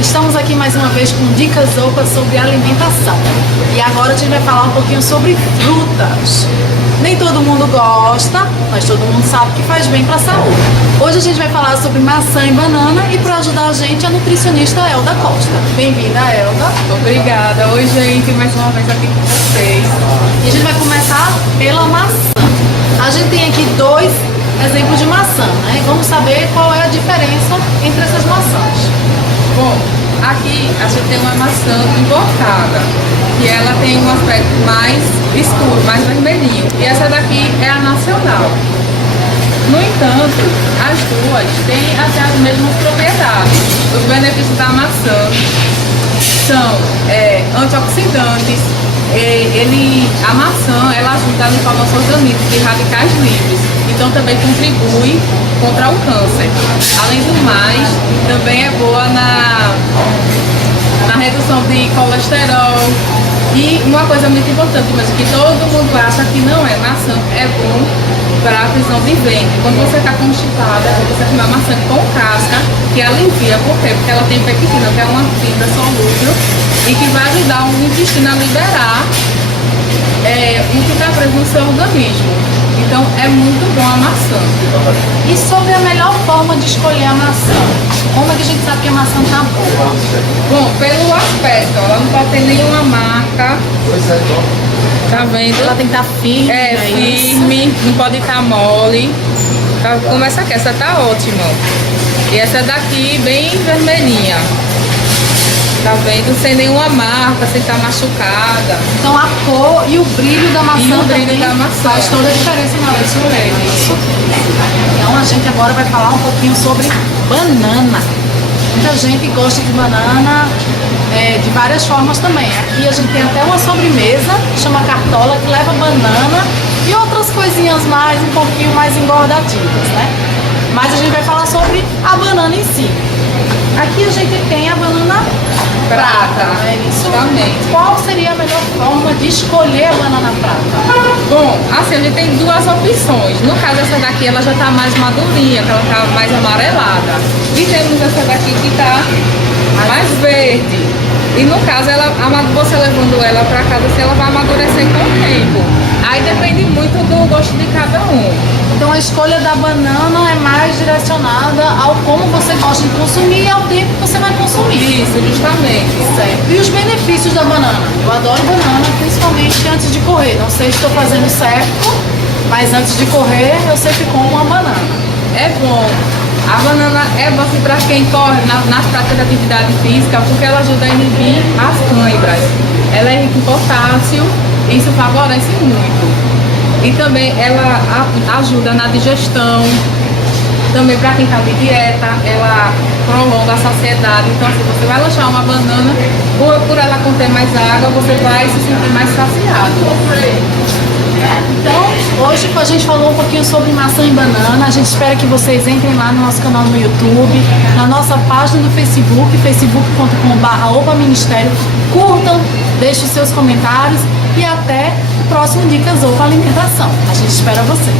Estamos aqui mais uma vez com dicas Opa sobre alimentação. E agora a gente vai falar um pouquinho sobre frutas. Nem todo mundo gosta, mas todo mundo sabe que faz bem para a saúde. Hoje a gente vai falar sobre maçã e banana e para ajudar a gente a nutricionista Elda Costa. Bem-vinda, Elda. Obrigada. Oi, gente, mais uma vez aqui com vocês. E a gente vai começar pela maçã. A gente tem aqui dois exemplos de maçã, né? E vamos saber qual é a diferença entre essas maçãs. Bom, aqui a gente tem uma maçã importada, que ela tem um aspecto mais escuro, mais vermelhinho. E essa daqui é a nacional. No entanto, as duas têm até as mesmas propriedades. Os benefícios da maçã são antioxidantes. A maçã ela ajuda a limpar nossos organismos de radicais livres, então também contribui contra o câncer. Além do mais, também é boa na redução de colesterol. E uma coisa muito importante, mas que todo mundo acha que não é, maçã é bom para a prisão de ventre. Quando você está constipada, você comer maçã com casca, que alivia. Por quê? Porque ela tem pectina, que é uma fibra solúvel e que vai ajudar o intestino a liberar o que está preso no seu organismo. Então é muito bom a maçã. E sobre a melhor forma de escolher a maçã? Como é que a gente sabe que a maçã tá boa? Bom, pelo aspecto, ela não pode ter nenhuma marca. Tá vendo? Ela tem que estar firme. Firme, não pode estar mole. Tá, como essa aqui, essa tá ótima. E essa daqui bem vermelhinha. Tá vendo? Sem nenhuma marca, sem estar machucada. Então a cor e o brilho da maçã também faz toda a diferença na hora de escolher. Isso. Então a gente agora vai falar um pouquinho sobre banana. Muita gente gosta de banana de várias formas também. Aqui a gente tem até uma sobremesa, chama cartola, que leva banana e outras coisinhas mais, um pouquinho mais engordativas, né? Mas a gente vai falar sobre a banana em si. Aqui a gente tem a banana prata, é isso? Também. Qual seria a melhor forma de escolher a banana prata? Bom, assim, a gente tem duas opções. No caso, essa daqui ela já tá mais madurinha, que ela tá mais amarelada. E temos essa daqui que tá mais verde. E no caso, você levando ela para casa, ela vai amadurecer com o tempo. Aí depende muito do gosto de cada um. Então a escolha da banana é mais direcionada ao como você gosta de consumir e ao tempo que você vai consumir. Isso, justamente. Certo. E os benefícios da banana? Eu adoro banana, principalmente antes de correr. Não sei se estou fazendo certo, mas antes de correr eu sempre como uma banana. É bom. A banana é boa para quem corre nas práticas de atividade física, porque ela ajuda a inibir as câimbras. Ela é rica em potássio, e isso favorece muito. E também ela ajuda na digestão. Também para quem está de dieta, ela prolonga a saciedade. Então, se você vai lanchar uma banana, por ela conter mais água, você vai se sentir mais saciado. Então, hoje a gente falou um pouquinho sobre maçã e banana. A gente espera que vocês entrem lá no nosso canal no YouTube, na nossa página do Facebook, facebook.com/opa-ministério. Curtam, deixem os seus comentários e até o próximo Dicas Opa Alimentação. A gente espera você.